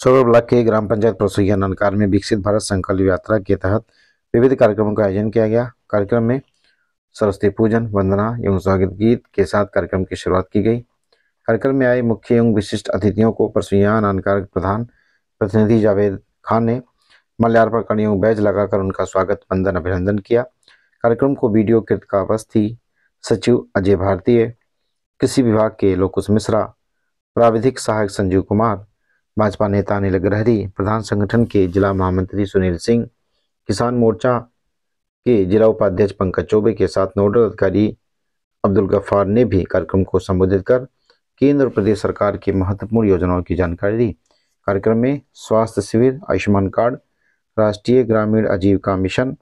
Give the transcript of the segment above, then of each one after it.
सौर ब्लॉक के ग्राम पंचायत परसोइया ननकार में विकसित भारत संकल्प यात्रा के तहत विविध कार्यक्रमों का आयोजन किया गया। कार्यक्रम में सरस्वती पूजन, वंदना एवं स्वागत गीत के साथ कार्यक्रम की शुरुआत की गई। कार्यक्रम में आए मुख्य एवं विशिष्ट अतिथियों को परसोइया ननकार प्रधान प्रतिनिधि जावेद खान ने माल्यार्पण करने एवं बैज लगाकर उनका स्वागत, वंदन, अभिनंदन किया। कार्यक्रम को वीडियो कृतकावस्थी सचिव अजय भारतीय, कृषि विभाग के लोकुश मिश्रा, प्राविधिक सहायक संजीव कुमार, भाजपा नेता अनिल अग्रहरी, प्रधान संगठन के जिला महामंत्री सुनील सिंह, किसान मोर्चा के जिला उपाध्यक्ष पंकज चौबे के साथ नोडल अधिकारी अब्दुल गफ्फार ने भी कार्यक्रम को संबोधित कर केंद्र और प्रदेश सरकार की महत्वपूर्ण योजनाओं की जानकारी दी। कार्यक्रम में स्वास्थ्य शिविर, आयुष्मान कार्ड, राष्ट्रीय ग्रामीण आजीविका मिशन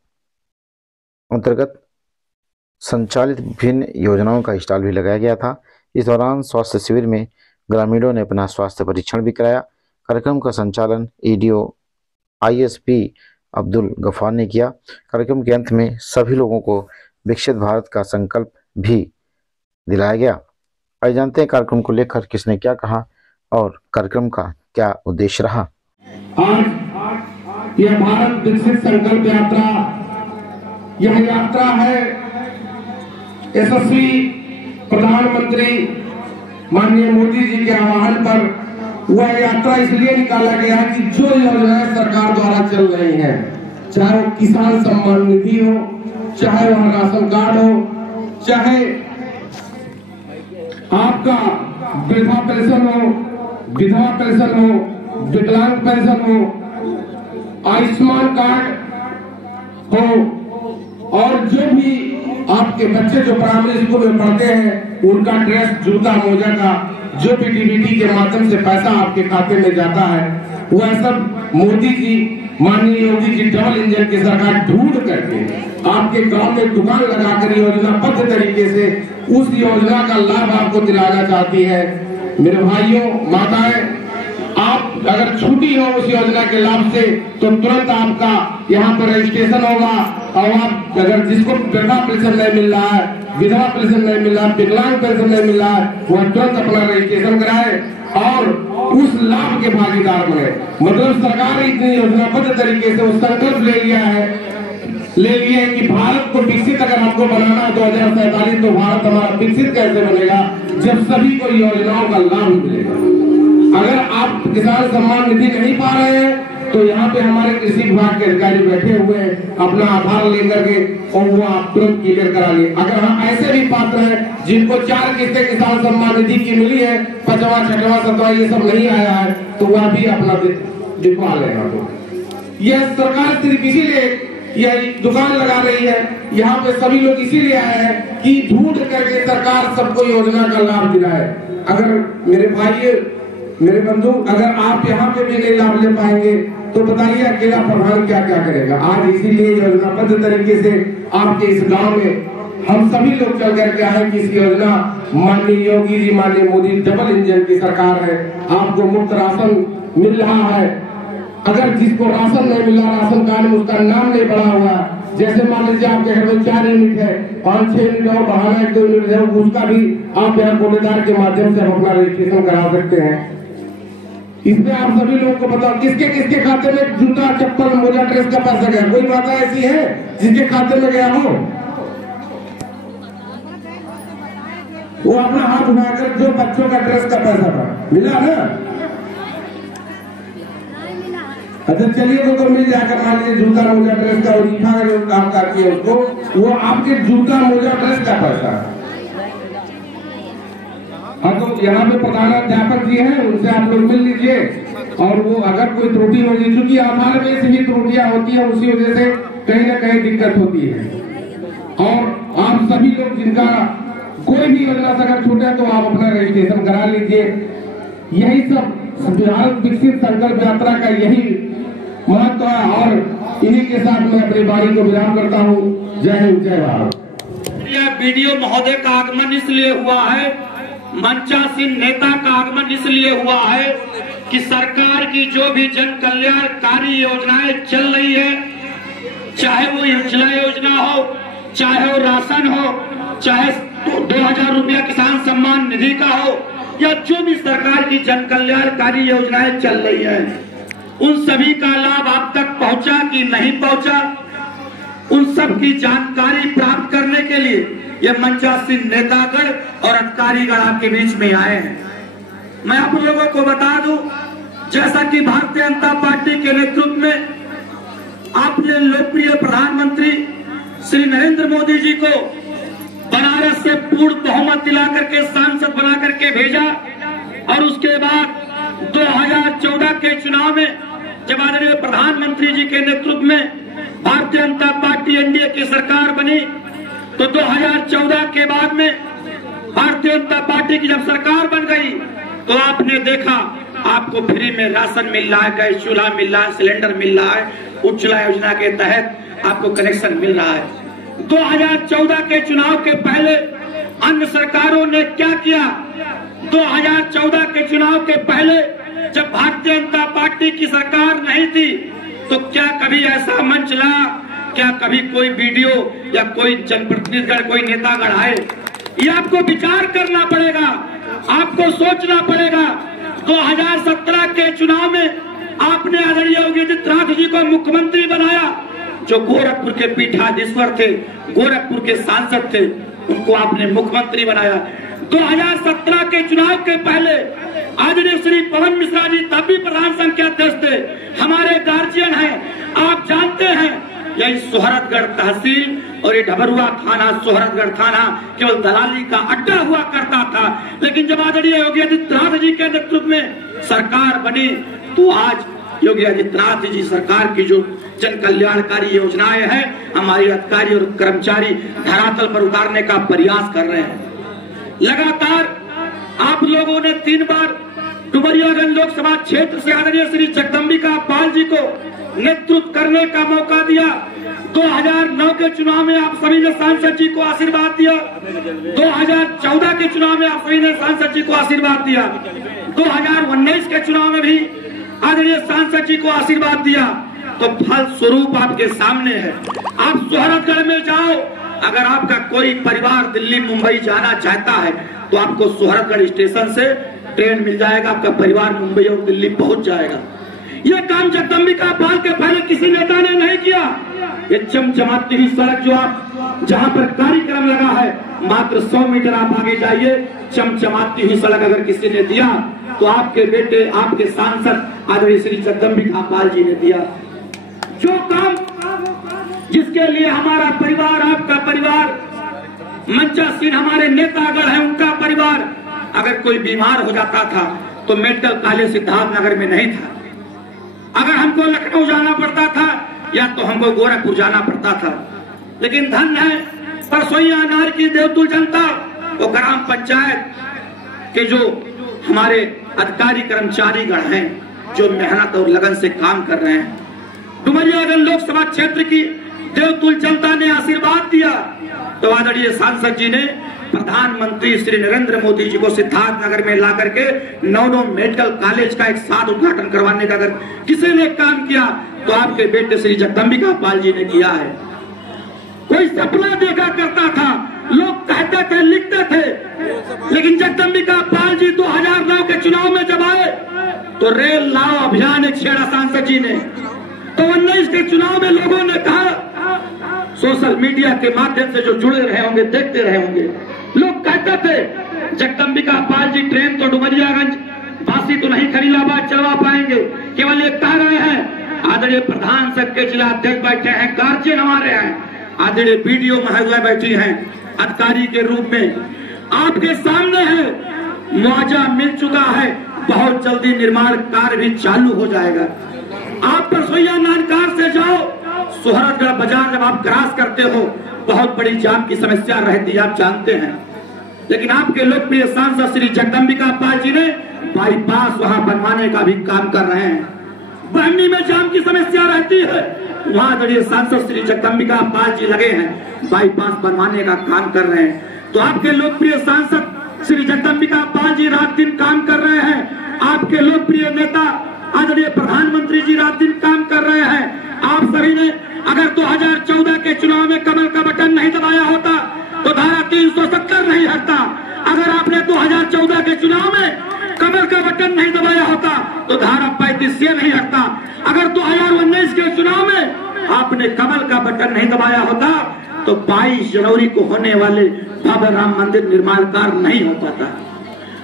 अंतर्गत संचालित विभिन्न योजनाओं का स्टॉल भी लगाया गया था। इस दौरान स्वास्थ्य शिविर में ग्रामीणों ने अपना स्वास्थ्य परीक्षण भी कराया। कार्यक्रम का संचालन ईडीओ आईएसपी अब्दुल गफ्फार ने किया। कार्यक्रम के अंत में सभी लोगों को विकसित भारत का संकल्प भी दिलाया गया। आइए जानते हैं कार्यक्रम को लेकर किसने क्या कहा और कार्यक्रम का क्या उद्देश्य रहा। आज यह भारत विकसित संकल्प यात्रा, यह यात्रा है यशस्वी प्रधानमंत्री माननीय मोदी जी के आह्वान पर। वह यात्रा इसलिए निकाला गया कि जो योजनाएं सरकार द्वारा चल रही हैं, चाहे वो किसान सम्मान निधि हो, चाहे वह राशन कार्ड हो, चाहे आपका वृद्धा पेंशन हो, विधवा पेंशन हो, विकलांग पेंशन हो, आयुष्मान कार्ड हो, और जो भी आपके बच्चे जो प्राइमरी स्कूल में पढ़ते हैं उनका ड्रेस, जूता, मोजा का जो भी डीबीटी के माध्यम से पैसा आपके खाते में जाता है, वह सब मोदी जी, माननीय योगी जी डबल इंजन की सरकार ढूंढ करके आपके गांव में दुकान लगाकर योजनाबद्ध तरीके से उस योजना का लाभ आपको दिलाना चाहती है। मेरे भाइयों, माताएं, आप अगर छूटी हो उस योजना के लाभ से तो तुरंत आपका यहाँ पर रजिस्ट्रेशन होगा, और आप अगर जिसको वृद्धा पेंशन नहीं मिल रहा है, विधवा पेंशन नहीं मिल रहा है, विकलांग पेंशन नहीं मिल रहा है, वह तुरंत अपना रजिस्ट्रेशन कराए और उस लाभ के भागीदार बने। मतलब सरकार इतनी योजनाबद्ध तरीके से उस संकल्प ले लिया है कि भारत को विकसित अगर हमको बनाना 2047, तो भारत हमारा विकसित कैसे बनेगा जब सभी को योजनाओं का लाभ मिलेगा। अगर आप किसान सम्मान निधि नहीं पा रहे हैं तो यहाँ पे हमारे कृषि विभाग के अधिकारी बैठे हुए हैं, अपना आधार लेकर के, और वो आप तुरंत क्लियर करा लिए। अगर हम ऐसे भी पात्र हैं जिनको 4 किस्तें किसान सम्मान निधि की मिली है, 5वां, 6वां, 7वां ये सब नहीं आया है, तो वह भी अपना दिखवा लेगा। तो यह सरकार सिर्फ इसीलिए यह दुकान लगा रही है, यहाँ पे सभी लोग इसीलिए आए हैं कि ढूंढ करके सरकार सबको योजना का लाभ दिलाए। अगर मेरे भाई, मेरे बंधु, अगर आप यहाँ पे भी नहीं लाभ ले पाएंगे तो बताइए अकेला प्रधान क्या क्या करेगा। आज इसीलिए योजनाबद्ध तरीके से आपके इस गांव में हम सभी लोग चल करके आए कि इस योजना माननीय योगी जी, माननीय मोदी डबल इंजन की सरकार है। आपको मुफ्त राशन मिल रहा है। अगर जिसको राशन नहीं मिला, राशन कार्ड में उसका नाम नहीं बढ़ा हुआ, जैसे मान लीजिए आपके घर में 4 यूनिट है, 5-6 यूनिट और बढ़ाना 1-2 यूनिट है, उसका भी आप यहाँ कोटेदार के माध्यम से अपना रजिस्ट्रेशन करा सकते हैं। इसमें आप सभी लोग को बताओ किसके किसके खाते में जूता, चप्पल, मोजा, ड्रेस का पैसा गया। कोई माता ऐसी है जिसके खाते में गया हो? वो अपना हाथ उठाकर जो बच्चों का ड्रेस का पैसा था मिला ना? अच्छा चलिए, तो मिल जाकर मान लीजिए जूता, मोजा, ड्रेस का वजीफा जो काम करती है उसको, वो आपके जूता, मोजा, ड्रेस का पैसा है। हाँ, तो यहाँ पे प्रधानाध्यापक जी हैं, उनसे आप लोग मिल लीजिए, और वो अगर कोई त्रुटि हो जाए, क्योंकि आधार में से भी त्रुटियां होती है, उसी वजह से कहीं ना कहीं दिक्कत होती है। और आप सभी लोग जिनका कोई भी योजना से अगर छूटे तो आप अपना रजिस्ट्रेशन करा लीजिए। यही सब भारत विकसित संकल्प यात्रा का यही महत्व है, और इन्हीं के साथ मैं अपनी बारी को विराम करता हूँ। जय हिंद, जय भारत। यह वीडियो महोदय का आगमन इसलिए हुआ है, मंचासीन नेता का आगमन इसलिए हुआ है कि सरकार की जो भी जन कल्याणकारी योजनाएं चल रही है, चाहे वो उज्ज्वला योजना हो, चाहे वो राशन हो, चाहे 2000 रुपया किसान सम्मान निधि का हो, या जो भी सरकार की जन कल्याणकारी योजनाएं चल रही है, उन सभी का लाभ आप तक पहुंचा कि नहीं पहुंचा, उन सब की जानकारी प्राप्त करने के लिए ये मंचासीन नेतागण और अधिकारीगण आपके बीच में आए हैं। मैं आप लोगों को बता दूं, जैसा कि भारतीय जनता पार्टी के नेतृत्व में आपने लोकप्रिय प्रधानमंत्री श्री नरेंद्र मोदी जी को बनारस से पूर्ण बहुमत दिला करके सांसद बना करके भेजा, और उसके बाद 2014 के चुनाव में जब आदरणीय प्रधानमंत्री जी के नेतृत्व में भारतीय जनता पार्टी एनडीए की सरकार बनी, तो 2014 के बाद में भारतीय जनता पार्टी की जब सरकार बन गई तो आपने देखा आपको फ्री में राशन मिल रहा है, गैस चूल्हा मिल रहा है, सिलेंडर मिल रहा है, उज्ज्वला योजना के तहत आपको कनेक्शन मिल रहा है। 2014 के चुनाव के पहले अन्य सरकारों ने क्या किया? 2014 के चुनाव के पहले जब भारतीय जनता पार्टी की सरकार नहीं थी तो क्या कभी ऐसा मंच ला, क्या कभी कोई वीडियो या कोई जनप्रतिनिधिगण, कोई नेतागण आए? ये आपको विचार करना पड़ेगा, आपको सोचना पड़ेगा। 2017 के चुनाव में आपने आदरणीय योगी आदित्यनाथ जी को मुख्यमंत्री बनाया, जो गोरखपुर के पीठाधीश्वर थे, गोरखपुर के सांसद थे, उनको आपने मुख्यमंत्री बनाया। 2017 के चुनाव के पहले आदरणीय श्री पवन मिश्रा जी तब भी प्रधान संघ के अध्यक्ष थे, हमारे गार्जियन हैं, आप जानते हैं। यही सोहरतगढ़ तहसील और ये डबरुआ थाना, सोहरतगढ़ थाना केवल दलाली का अड्डा हुआ करता था, लेकिन जब आदरणीय योगी आदित्यनाथ जी के नेतृत्व में सरकार बनी तो आज योगी आदित्यनाथ जी सरकार की जो जन कल्याणकारी योजनाएं हैं, हमारे अधिकारी और कर्मचारी धरातल पर उतारने का प्रयास कर रहे हैं। लगातार आप लोगों ने 3 बार डुमरियागंज लोकसभा क्षेत्र से आदरणीय श्री जगदम्बिका पाल जी को नेतृत्व करने का मौका दिया। 2009 के चुनाव में आप सभी ने सांसद जी को आशीर्वाद दिया, 2014 के चुनाव में आप सभी ने सांसद जी को आशीर्वाद दिया, 2019 के चुनाव में भी आदरणीय सांसद जी को आशीर्वाद दिया। तो फल स्वरूप आपके सामने है। आप सोहरतगढ़ में जाओ, अगर आपका कोई परिवार दिल्ली मुंबई जाना चाहता है तो आपको सोहरतगढ़ स्टेशन से ट्रेन मिल जाएगा, आपका परिवार मुंबई और दिल्ली पहुंच जाएगा। यह काम जगदम्बिका पाल के पहले किसी नेता ने नहीं किया। ये चमचमाती हुई सड़क जो आप जहां पर कार्यक्रम लगा है, मात्र 100 मीटर आप आगे जाइए, चमचमाती हुई सड़क अगर किसी ने दिया तो आपके बेटे, आपके सांसद आदरणीय श्री जगदम्बिका पाल जी ने दिया। जो काम जिसके लिए हमारा परिवार, आपका परिवार, मंचासीन हमारे नेतागण हैं, उनका परिवार अगर कोई बीमार हो जाता था तो मेडिकल कॉलेज सिद्धार्थनगर में नहीं था, अगर हमको लखनऊ जाना पड़ता था या तो हमको गोरखपुर जाना पड़ता था। लेकिन धन है परसोइया अनार की देवतुल जनता, वो ग्राम पंचायत के जो हमारे अधिकारी कर्मचारी गण हैं, जो मेहनत और लगन से काम कर रहे हैं। डुमरियागंज लोकसभा क्षेत्र की देवतुल जनता ने आशीर्वाद दिया तो आदरणीय सांसद जी ने प्रधानमंत्री श्री नरेंद्र मोदी जी को सिद्धार्थनगर में ला करके 9 मेडिकल कॉलेज का एक साथ उद्घाटन करवाने का अगर किसी ने काम किया तो आपके बेटे श्री जगदम्बिका पाल जी ने किया है। कोई सपना देखा करता था, लोग कहते थे, लिखते थे, लेकिन जगदम्बिका पाल जी 2009 के चुनाव में जब आए तो रेल लाओ अभियान एक छेड़ा सांसद जी ने। तो 19 के चुनाव में लोगों ने कहा, सोशल मीडिया के माध्यम से जो जुड़े रहे होंगे, देखते रहे होंगे, लोग कहते थे जगदम्बिका पाल जी ट्रेन तो डुमरियागंज वासी तो नहीं खलीलाबाद चलवा पाएंगे, केवल ये कह रहे हैं। आदरणीय प्रधान संघ के जिला अध्यक्ष बैठे हैं, गार्जियन हमारे हैं, आदरणीय बीडीओ महोदय बैठी हैं अधिकारी के रूप में, आपके सामने है, मुआवजा मिल चुका है, बहुत जल्दी निर्माण कार्य भी चालू हो जाएगा। आप परसोइया नानकार से जाओ, सोहरतगढ़ बाजार जब आप क्रॉस करते हो बहुत बड़ी जाम की समस्या रहती है, आप जानते हैं, लेकिन आपके लोकप्रिय सांसद श्री जगदम्बिका पाल जी ने बाईपास वहां बनवाने का भी काम कर रहे हैं। बहनी में जाम की समस्या रहती है, वहां आदरणीय सांसद श्री जगदम्बिका पाल जी लगे हैं, बाईपास बनवाने का काम कर रहे हैं। तो आपके लोकप्रिय सांसद श्री जगदम्बिका पाल जी रात दिन काम कर रहे हैं, आपके लोकप्रिय नेता आदरणीय प्रधानमंत्री जी रात दिन काम कर रहे हैं। आप सभी ने अगर 2014 के चुनाव में कमल का बटन नहीं दबाया होता तो धारा 370 नहीं हटता, अगर आपने 2014 के चुनाव में कमल का बटन नहीं दबाया होता तो धारा 35 से नहीं हटता। अगर 2019 के चुनाव में आपने कमल का बटन नहीं दबाया होता तो 22 जनवरी को होने वाले भव्य राम मंदिर निर्माण कार्य नहीं हो पाता।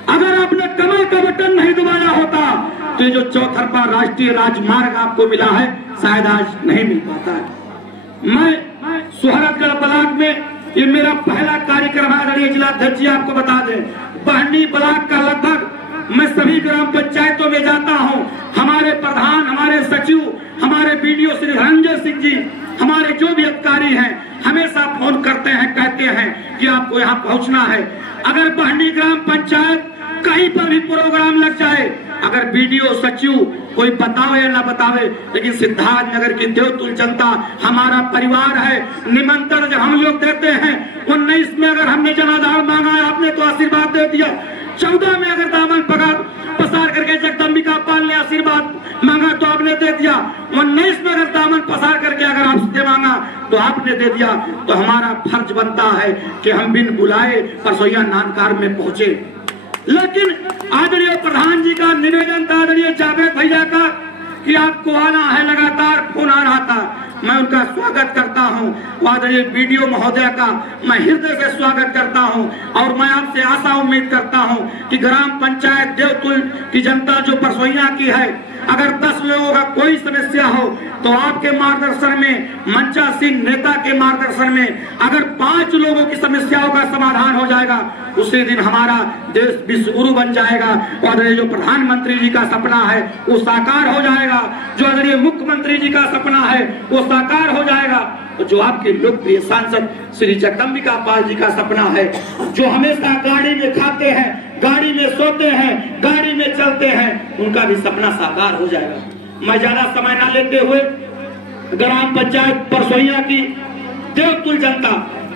अगर आपने कमल का बटन नहीं दबाया होता तो जो चौतरफा राष्ट्रीय राजमार्ग आपको मिला है शायद आज नहीं मिल पाता है। मैं सुहरतगढ़ ब्लॉक में ये मेरा पहला कार्यक्रम है। आदरणीय जिलाध्यक्ष जी आपको बता दें, बहनी ब्लॉक का लगभग मैं सभी ग्राम पंचायतों में जाता हूं। हमारे प्रधान, हमारे सचिव, हमारे बीडीओ श्री धनंजय सिंह जी, हमारे जो भी अधिकारी हैं हमेशा फोन करते हैं, कहते हैं कि आपको यहाँ पहुंचना है। अगर बहनी ग्राम पंचायत कहीं पर भी प्रोग्राम लग जाए, अगर बीडीओ सचिव कोई बतावे या ना बतावे, लेकिन सिद्धार्थनगर की देवतुल जनता हमारा परिवार है। निमंत्रण जब हम लोग देते हैं, 19 में अगर हमने जनाधार मांगा है आपने तो आशीर्वाद दे दिया, 14 में अगर दामन पसार करके जगदम्बिका पाल ने आशीर्वाद मांगा तो आपने दे दिया, 19 में अगर दामन पसार करके अगर आपसे मांगा तो आपने दे दिया। तो हमारा फर्ज बनता है कि हम बिन बुलाए परसोइया नानकार में पहुंचे। लेकिन आदरणीय प्रधान जी का निवेदन था, आदरणीय जावेद भैया का, कि आपको आना है, लगातार फोन आ रहा था। मैं उनका स्वागत करता हूं। आदरणीय बीडीओ महोदय का मैं हृदय से स्वागत करता हूं और मैं आपसे आशा उम्मीद करता हूं कि ग्राम पंचायत देवतुल की जनता जो परसोइया की है, अगर 10 लोगों का कोई समस्या हो तो आपके मार्गदर्शन में, मंचासीन नेता के मार्गदर्शन में अगर 5 लोगों की समस्याओं का समाधान हो जाएगा, उसी दिन हमारा देश विश्व गुरु बन जाएगा। और जो प्रधानमंत्री जी का सपना है वो साकार हो जाएगा, जो आदरणीय मुख्यमंत्री जी का सपना है वो साकार हो जाएगा, तो जो आपके लोकप्रिय सांसद श्री जगदम्बिका पाल जी का सपना है, जो हमेशा गाड़ी में खाते हैं, गाड़ी में सोते हैं, गाड़ी में चलते हैं, उनका भी सपना साकार हो जाएगा। मैं ज्यादा समय ना लेते हुए ग्राम पंचायत परसोइया की देवतुल जनता,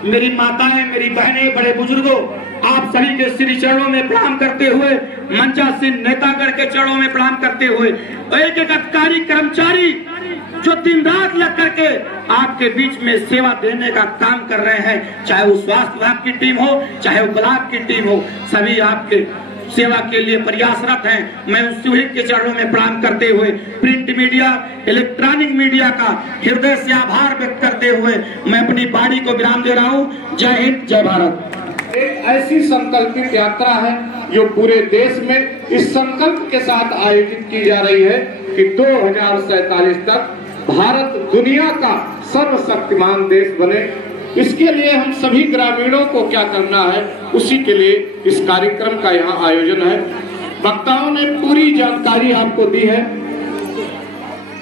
मेरी माताएं, मेरी बहनें, बड़े बुजुर्गों, आप सभी के श्री चरणों में प्रणाम करते हुए, मंचासीन नेतागण के चरणों में प्रणाम करते हुए, एक एक अधिकारी कर्मचारी जो दिन रात लग करके आपके बीच में सेवा देने का काम कर रहे हैं, चाहे वो स्वास्थ्य विभाग की टीम हो, चाहे वो ब्लॉक की टीम हो, सभी आपके सेवा के लिए प्रयासरत हैं। मैं उस सभी के चरणों में प्रणाम करते हुए प्रिंट मीडिया, इलेक्ट्रॉनिक मीडिया का हृदय से आभार व्यक्त करते हुए मैं अपनी वाणी को विराम दे रहा हूँ। जय हिंद, जय भारत। एक ऐसी संकल्पित यात्रा है जो पूरे देश में इस संकल्प के साथ आयोजित की जा रही है कि 2047 तक भारत दुनिया का सर्वशक्तिमान देश बने। इसके लिए हम सभी ग्रामीणों को क्या करना है, उसी के लिए इस कार्यक्रम का यहाँ आयोजन है। वक्ताओं ने पूरी जानकारी आपको दी है।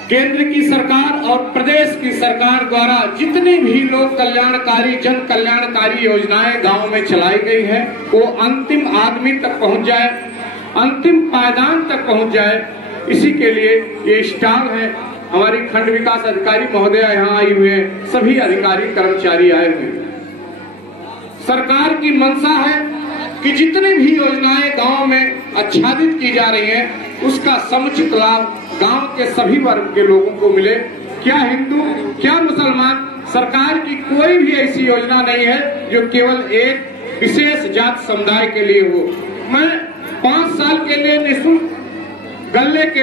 केंद्र की सरकार और प्रदेश की सरकार द्वारा जितनी भी लोक कल्याणकारी, जन कल्याणकारी योजनाएं गांव में चलाई गई है, वो अंतिम आदमी तक पहुंच जाए, अंतिम पायदान तक पहुंच जाए। इसी के लिए ये स्टॉल है। हमारी खंड विकास अधिकारी महोदया यहाँ आई हुए हैं, सभी अधिकारी कर्मचारी आए हुए हैं। सरकार की मंशा है कि जितनी भी योजनाएं गांव में आच्छादित की जा रही हैं, उसका समुचित लाभ गांव के सभी वर्ग के लोगों को मिले। क्या हिंदू, क्या मुसलमान, सरकार की कोई भी ऐसी योजना नहीं है जो केवल एक विशेष जात समुदाय के लिए हो। मैं 5 साल के लिए निःशुल्क गल्ले के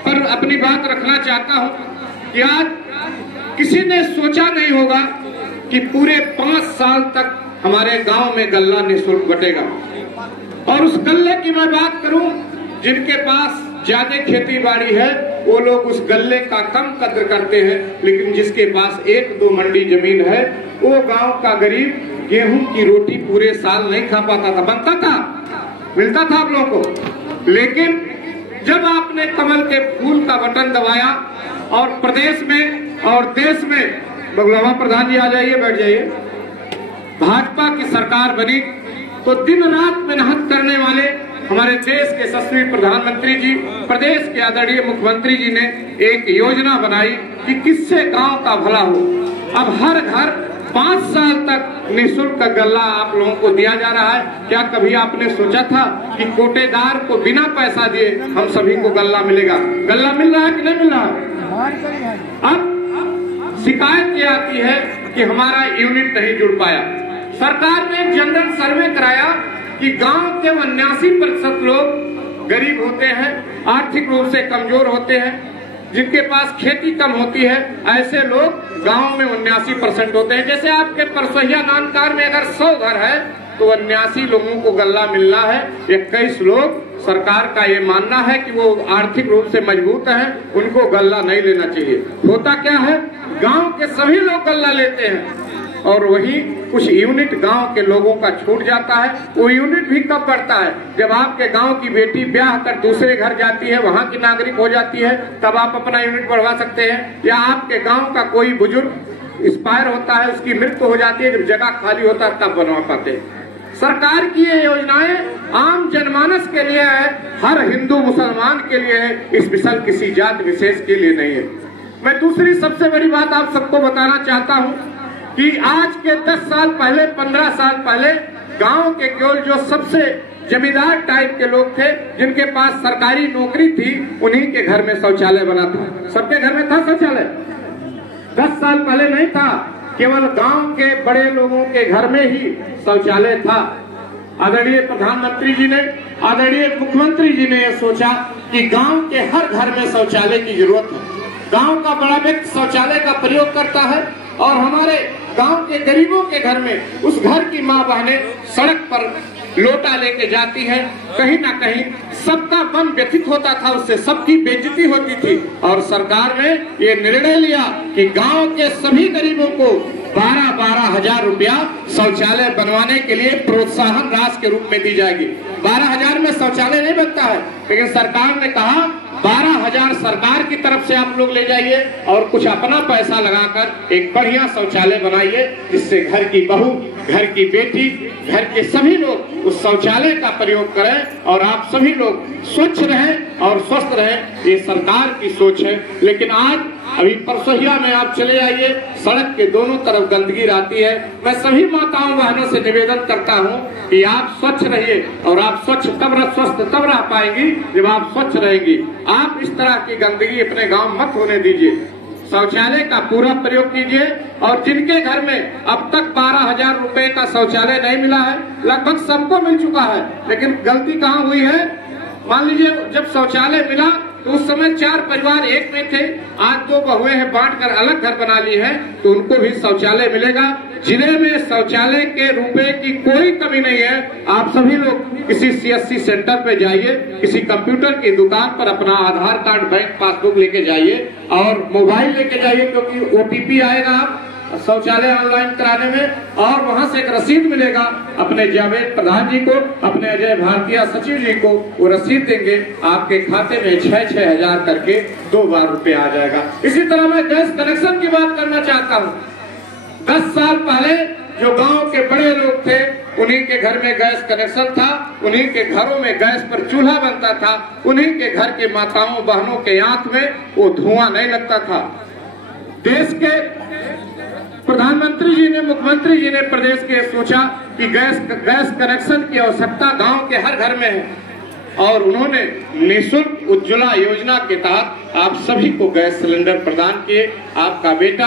पर अपनी बात रखना चाहता हूं कि आज किसी ने सोचा नहीं होगा कि पूरे 5 साल तक हमारे गांव में गल्ला निःशुल्क बटेगा। और उस गल्ले की मैं बात करूं, जिनके पास ज्यादा खेती बाड़ी है वो लोग उस गल्ले का कम कद्र करते हैं, लेकिन जिसके पास 1-2 मंडी जमीन है वो गांव का गरीब गेहूं की रोटी पूरे साल नहीं खा पाता था। बनता था, मिलता था आप लोगों को। लेकिन जब आपने कमल के फूल का बटन दबाया और प्रदेश में और देश में, बगलवा प्रधान जी आ जाइए, बैठ जाइए, भाजपा की सरकार बनी, तो दिन रात मेहनत करने वाले हमारे देश के यशस्वी प्रधानमंत्री जी, प्रदेश के आदरणीय मुख्यमंत्री जी ने एक योजना बनाई कि किससे गांव का भला हो। अब हर घर 5 साल तक निःशुल्क गल्ला आप लोगों को दिया जा रहा है। क्या कभी आपने सोचा था कि कोटेदार को बिना पैसा दिए हम सभी को गल्ला मिलेगा? गल्ला मिल रहा है कि नहीं मिल रहा है? अब शिकायत ये आती है कि हमारा यूनिट नहीं जुड़ पाया। सरकार ने जनरल सर्वे कराया कि गांव के 89% लोग गरीब होते हैं, आर्थिक रूप से कमजोर होते हैं, जिनके पास खेती कम होती है, ऐसे लोग गांव में 79% होते हैं। जैसे आपके परसोहिया नानकार में अगर 100 घर है तो 79 लोगों को गल्ला मिलना है। 21 लोग, सरकार का ये मानना है कि वो आर्थिक रूप से मजबूत हैं, उनको गल्ला नहीं लेना चाहिए। होता क्या है, गांव के सभी लोग गल्ला लेते हैं और वही कुछ यूनिट गांव के लोगों का छूट जाता है। वो यूनिट भी कब बढ़ता है, जब आपके गांव की बेटी ब्याह कर दूसरे घर जाती है, वहां की नागरिक हो जाती है, तब आप अपना यूनिट बढ़वा सकते हैं। या आपके गांव का कोई बुजुर्ग एक्सपायर होता है, उसकी मृत्यु हो जाती है, जब जगह खाली होता है तब बनवा पाते हैं। सरकार की ये योजनाएं आम जनमानस के लिए है, हर हिंदू मुसलमान के लिए है, स्पेशल किसी जात विशेष के लिए नहीं है। मैं दूसरी सबसे बड़ी बात आप सबको बताना चाहता हूं कि आज के 10 साल पहले, 15 साल पहले गांव के केवल जो सबसे जमींदार टाइप के लोग थे, जिनके पास सरकारी नौकरी थी, उन्हीं के घर में शौचालय बना था। सबके घर में था शौचालय? 10 साल पहले नहीं था, केवल गांव के बड़े लोगों के घर में ही शौचालय था। आदरणीय प्रधानमंत्री जी ने, आदरणीय मुख्यमंत्री जी ने यह सोचा कि गांव के हर घर में शौचालय की जरूरत है। गांव का बड़ा व्यक्ति शौचालय का प्रयोग करता है और हमारे गांव के गरीबों के घर में उस घर की माँ बहनें सड़क पर लोटा लेके जाती है। कहीं ना कहीं सबका मन व्यथित होता था, उससे सबकी बेइज्जती होती थी और सरकार ने ये निर्णय लिया कि गांव के सभी गरीबों को 12-12 हजार रुपया शौचालय बनवाने के लिए प्रोत्साहन राशि के रूप में दी जाएगी। 12 हजार में शौचालय नहीं बनता है, लेकिन सरकार ने कहा 12 हजार सरकार की तरफ से आप लोग ले जाइए और कुछ अपना पैसा लगाकर एक बढ़िया शौचालय बनाइए, जिससे घर की बहू, घर की बेटी, घर के सभी लोग उस शौचालय का प्रयोग करें और आप सभी लोग स्वच्छ रहें और स्वस्थ रहें। ये सरकार की सोच है। लेकिन आज अभी परसोहिया में आप चले आइए, सड़क के दोनों तरफ गंदगी रहती है। मैं सभी माताओं बहनों से निवेदन करता हूँ कि आप स्वच्छ रहिए और आप स्वच्छ स्वस्थ तब रह पाएंगी जब आप स्वच्छ रहेंगी। आप इस तरह की गंदगी अपने गांव मत होने दीजिए। शौचालय का पूरा प्रयोग कीजिए और जिनके घर में अब तक 12 हजार रुपए का शौचालय नहीं मिला है, लगभग सबको मिल चुका है, लेकिन गलती कहाँ हुई है? मान लीजिए जब शौचालय मिला तो उस समय 4 परिवार एक में थे, आज 2 बहुएं हैं, बांटकर अलग घर बना ली है, तो उनको भी शौचालय मिलेगा। जिले में शौचालय के रुपए की कोई कमी नहीं है। आप सभी लोग किसी CSC सेंटर पे जाइए, किसी कंप्यूटर की दुकान पर अपना आधार कार्ड, बैंक पासबुक लेके जाइए और मोबाइल लेके जाइए, क्योंकि OTP आएगा शौचालय ऑनलाइन कराने में और वहां से एक रसीद मिलेगा। अपने जावेद प्रधान जी को, अपने अजय भारतीय सचिव जी को वो रसीद देंगे, आपके खाते में 6-6 हजार करके 2 बार रुपए आ जाएगा। इसी तरह मैं गैस कनेक्शन की बात करना चाहता हूँ। 10 साल पहले जो गांव के बड़े लोग थे, उन्हीं के घर में गैस कनेक्शन था, उन्हीं के घरों में गैस पर चूल्हा बनता था, उन्हीं के घर के माताओं बहनों के आंख में वो धुआं नहीं लगता था। देश के प्रधानमंत्री जी ने, मुख्यमंत्री जी ने प्रदेश के सोचा कि गैस कनेक्शन की आवश्यकता गांव के हर घर में है और उन्होंने निःशुल्क उज्ज्वला योजना के तहत आप सभी को गैस सिलेंडर प्रदान किए। आपका बेटा,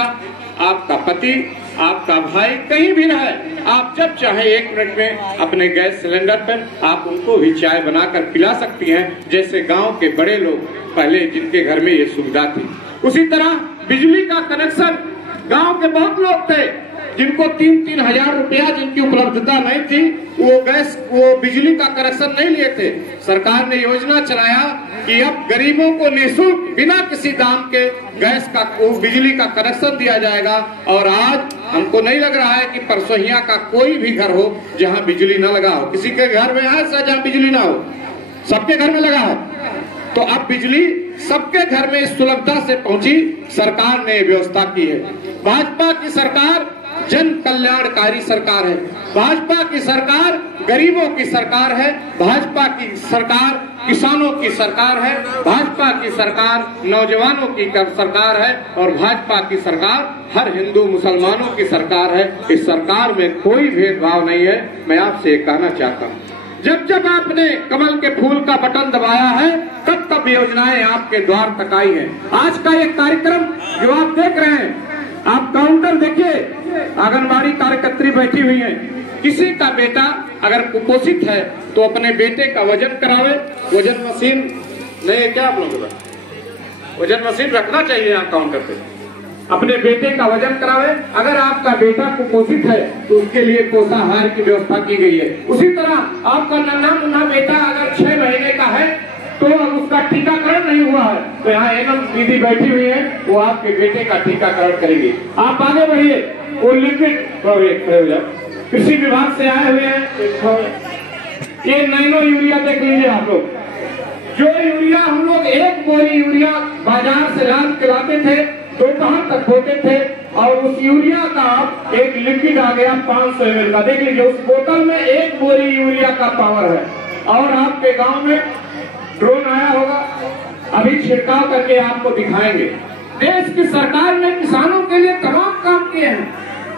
आपका पति, आपका भाई कहीं भी रहे, आप जब चाहे 1 मिनट में अपने गैस सिलेंडर पर आप उनको भी चाय बनाकर पिला सकती हैं, जैसे गांव के बड़े लोग पहले जिनके घर में ये सुविधा थी। उसी तरह बिजली का कनेक्शन, गांव के बहुत लोग थे जिनको 3-3 हजार रुपया जिनकी उपलब्धता नहीं थी, वो बिजली का कनेक्शन नहीं लिए थे। सरकार ने योजना चलाया कि अब गरीबों को निःशुल्क बिना किसी दाम के गैस का, बिजली का कनेक्शन दिया जाएगा। और आज हमको नहीं लग रहा है कि परसोहिया का कोई भी घर हो जहां बिजली न लगा हो। किसी के घर में है जहां बिजली ना हो, सबके घर में लगा है। तो अब बिजली सबके घर में इस सुलभता से पहुंची, सरकार ने व्यवस्था की है। भाजपा की सरकार जन कल्याणकारी सरकार है, भाजपा की सरकार गरीबों की सरकार है, भाजपा की सरकार किसानों की सरकार है, भाजपा की सरकार नौजवानों की सरकार है और भाजपा की सरकार हर हिंदू मुसलमानों की सरकार है। इस सरकार में कोई भेदभाव नहीं है। मैं आपसे कहना चाहता हूँ, जब जब आपने कमल के फूल का बटन दबाया है, तब तब योजनाएं आपके द्वार तक आई है। आज का एक कार्यक्रम जो आप देख रहे हैं, आप काउंटर देखिए, आंगनबाड़ी कार्यकर्त्री बैठी हुई है, किसी का बेटा अगर कुपोषित है तो अपने बेटे का वजन करावे। वजन मशीन नहीं है क्या आप लोगों का? वजन मशीन रखना चाहिए यहाँ काउंटर पे। अपने बेटे का वजन करावे। अगर आपका बेटा कुपोषित है तो उसके लिए पोषाहार की व्यवस्था की गई है। उसी तरह आपका नन्हा मुन्ना बेटा अगर 6 महीने का है तो उसका टीकाकरण नहीं हुआ है तो यहाँ एनएम दीदी बैठी हुई है, वो आपके बेटे का टीकाकरण करेंगे। आप आगे बढ़िए। ओलंपिक कृषि विभाग से आए हुए हैं, ये नैनो यूरिया देख लीजिए आप लोग। जो यूरिया हम लोग 1 बोरी यूरिया बाजार से लाते थे, दोपहर तक होते थे, और उस यूरिया का एक लिक्विड आ गया 500 ml का। देख लीजिए उस बोतल में 1 बोरी यूरिया का पावर है। और आपके गांव में ड्रोन आया होगा, अभी छिड़काव करके आपको दिखाएंगे। देश की सरकार ने किसानों के लिए तमाम काम किए हैं।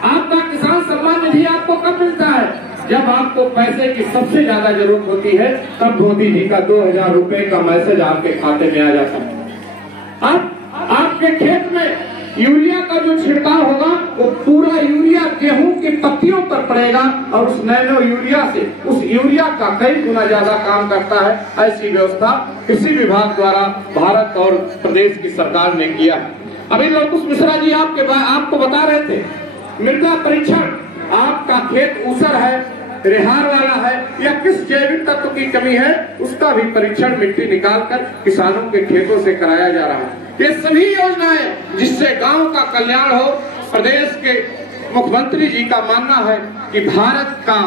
आपका किसान सम्मान निधि आपको कब मिलता है? जब आपको पैसे की सबसे ज्यादा जरूरत होती है, तब मोदी जी का 2000 रुपए का मैसेज आपके खाते में आ जाता है। अब आपके खेत में यूरिया का जो छिड़काव होगा वो पूरा यूरिया गेहूं की पत्तियों पर पड़ेगा और उस नैनो यूरिया से उस यूरिया का कई गुना ज्यादा काम करता है। ऐसी व्यवस्था कृषि विभाग द्वारा भारत और प्रदेश की सरकार ने किया है। अभी लोकुश मिश्रा जी आपको बता रहे थे, मृदा परीक्षण, आपका खेत ऊसर है, रेहार वाला है या किस जैविक तत्व की कमी है, उसका भी परीक्षण मिट्टी निकालकर किसानों के खेतों से कराया जा रहा है। ये सभी योजनाएं जिससे गांव का कल्याण हो। प्रदेश के मुख्यमंत्री जी का मानना है कि भारत का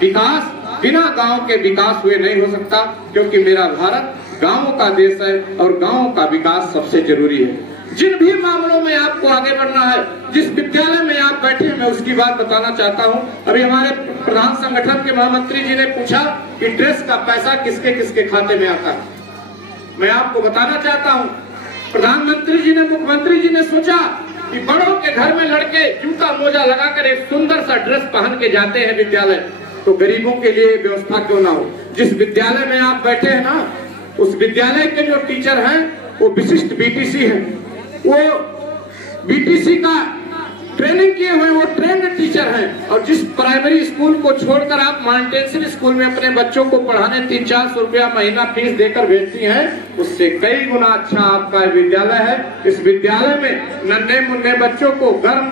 विकास बिना गांव के विकास हुए नहीं हो सकता, क्योंकि मेरा भारत गांवों का देश है और गांवों का विकास सबसे जरूरी है। जिन भी मामलों में आपको आगे बढ़ना है, जिस विद्यालय में आप बैठे हैं, मैं उसकी बात बताना चाहता हूं। अभी हमारे प्रधान संगठन के महामंत्री जी ने पूछा कि ड्रेस का पैसा किसके किसके खाते में आता है। मैं आपको बताना चाहता हूं, प्रधानमंत्री जी ने, मुख्यमंत्री जी ने सोचा कि बड़ों के घर में लड़के जूता मोजा लगाकर एक सुंदर सा ड्रेस पहन के जाते हैं विद्यालय, तो गरीबों के लिए व्यवस्था क्यों ना हो। जिस विद्यालय में आप बैठे हैं ना, उस विद्यालय के जो टीचर हैं वो विशिष्ट बीटीसी हैं, वो बीटीसी का ट्रेनिंग किए हुए वो ट्रेंड टीचर हैं। और जिस प्राइमरी स्कूल को छोड़कर आप मॉन्टेसरी स्कूल में अपने बच्चों को पढ़ाने 300-400 रुपया महीना फीस देकर भेजती हैं, उससे कई गुना अच्छा आपका विद्यालय है। इस विद्यालय में नन्हे मुन्ने बच्चों को गर्म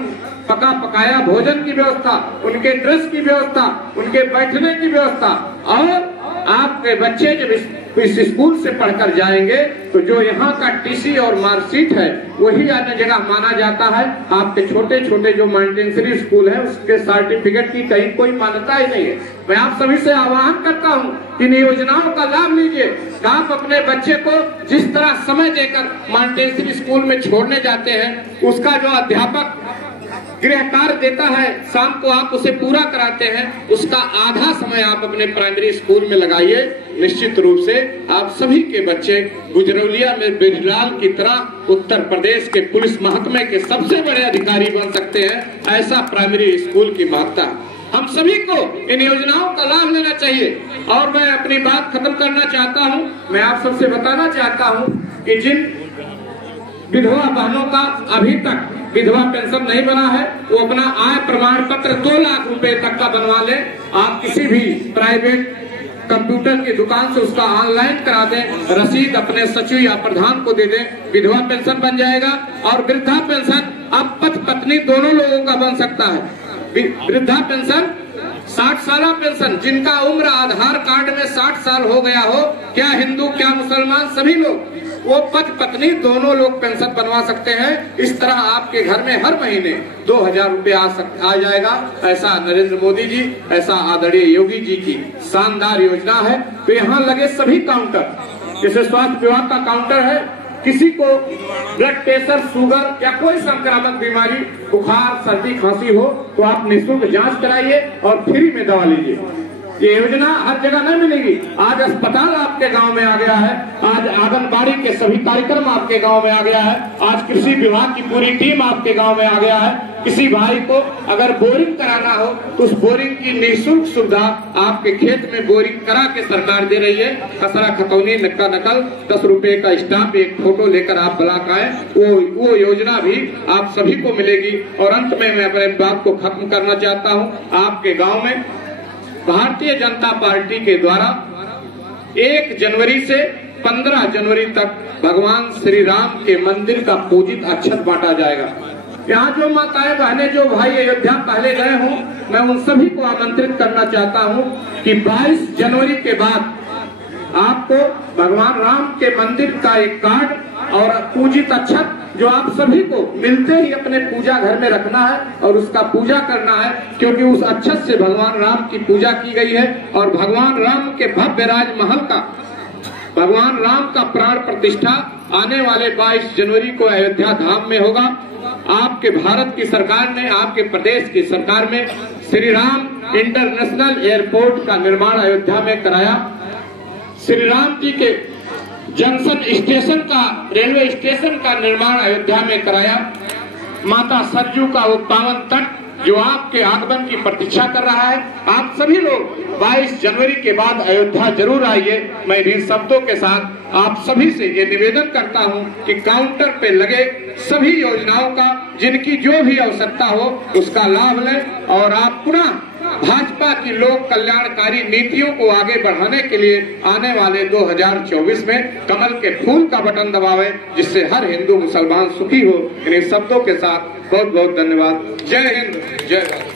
पका पकाया भोजन की व्यवस्था, उनके ड्रेस की व्यवस्था, उनके बैठने की व्यवस्था, और आपके बच्चे जब इस स्कूल से पढ़कर जाएंगे तो जो यहाँ का टीसी और मार्कशीट है वही अन्य जगह माना जाता है। आपके छोटे छोटे जो मॉन्टेसरी स्कूल है उसके सर्टिफिकेट की कहीं कोई मान्यता ही नहीं है। मैं आप सभी से आह्वान करता हूँ कि इन योजनाओं का लाभ लीजिए। आप अपने बच्चे को जिस तरह समय देकर मॉन्टेसरी स्कूल में छोड़ने जाते हैं, उसका जो अध्यापक गृह कार्य देता है, शाम को आप उसे पूरा कराते हैं, उसका आधा समय आप अपने प्राइमरी स्कूल में लगाइए। निश्चित रूप से आप सभी के बच्चे गुजरौलिया में बिरलाल की तरह उत्तर प्रदेश के पुलिस महकमे के सबसे बड़े अधिकारी बन सकते हैं। ऐसा प्राइमरी स्कूल की महत्ता हम सभी को इन योजनाओं का लाभ लेना चाहिए। और मैं अपनी बात खत्म करना चाहता हूं। मैं आप सबसे बताना चाहता हूं कि जिन विधवा बहनों का अभी तक विधवा पेंशन नहीं बना है, वो अपना आय प्रमाण पत्र 2 लाख रुपए तक का बनवा ले। आप किसी भी प्राइवेट कंप्यूटर की दुकान से उसका ऑनलाइन करा दें, रसीद अपने सचिव या प्रधान को दे दें, विधवा पेंशन बन जाएगा। और वृद्धा पेंशन अब पति पत्नी दोनों लोगों का बन सकता है। वृद्धा पेंशन 60 साल पेंशन, जिनका उम्र आधार कार्ड में 60 साल हो गया हो, क्या हिंदू क्या मुसलमान, सभी लोग वो पति पत्नी दोनों लोग पेंशन बनवा सकते हैं। इस तरह आपके घर में हर महीने 2000 रुपए आ जाएगा। ऐसा नरेंद्र मोदी जी, ऐसा आदरणीय योगी जी की शानदार योजना है। तो यहाँ लगे सभी काउंटर, जैसे स्वास्थ्य विभाग का काउंटर है, किसी को ब्लड प्रेशर, शुगर या कोई संक्रामक बीमारी, बुखार, सर्दी, खांसी हो तो आप निःशुल्क जांच कराइए और फ्री में दवा लीजिए। ये योजना हर जगह नहीं मिलेगी। आज अस्पताल आपके गांव में आ गया है, आज आंगनबाड़ी के सभी कार्यक्रम आपके गांव में आ गया है, आज कृषि विभाग की पूरी टीम आपके गांव में आ गया है। किसी भाई को अगर बोरिंग कराना हो तो उस बोरिंग की निःशुल्क सुविधा आपके खेत में बोरिंग करा के सरकार दे रही है। खसरा खतौनी नक्का नकल 10 रुपए का स्टाम्प, एक फोटो लेकर आप ब्लॉक आए, वो योजना भी आप सभी को मिलेगी। और अंत में मैं अपने बात को खत्म करना चाहता हूँ। आपके गाँव में भारतीय जनता पार्टी के द्वारा 1 जनवरी से 15 जनवरी तक भगवान श्री राम के मंदिर का पूजित अक्षत बांटा जाएगा। यहाँ जो माताएं बहनें जो भाई अयोध्या पहले गए हों, मैं उन सभी को आमंत्रित करना चाहता हूँ कि 22 जनवरी के बाद आपको भगवान राम के मंदिर का एक कार्ड और पूजित अक्षत जो आप सभी को मिलते ही अपने पूजा घर में रखना है और उसका पूजा करना है, क्योंकि उस अक्षत से भगवान राम की पूजा की गई है और भगवान राम के भव्य राजमहल का, भगवान राम का प्राण प्रतिष्ठा आने वाले 22 जनवरी को अयोध्या धाम में होगा। आपके भारत की सरकार ने, आपके प्रदेश की सरकार में श्री राम इंटरनेशनल एयरपोर्ट का निर्माण अयोध्या में कराया। श्री राम जी के जंक्शन स्टेशन का, रेलवे स्टेशन का निर्माण अयोध्या में कराया। माता सरजू का वो पावन तट जो आपके आगमन की प्रतीक्षा कर रहा है। आप सभी लोग 22 जनवरी के बाद अयोध्या जरूर आइए। मैं इन शब्दों के साथ आप सभी से ये निवेदन करता हूं कि काउंटर पे लगे सभी योजनाओं का, जिनकी जो भी आवश्यकता हो उसका लाभ लें और आप पुनः भाजपा की लोक कल्याणकारी नीतियों को आगे बढ़ाने के लिए आने वाले 2024 में कमल के फूल का बटन दबावें, जिससे हर हिंदू मुसलमान सुखी हो। इन शब्दों के साथ बहुत बहुत धन्यवाद। जय हिंद, जय भारत।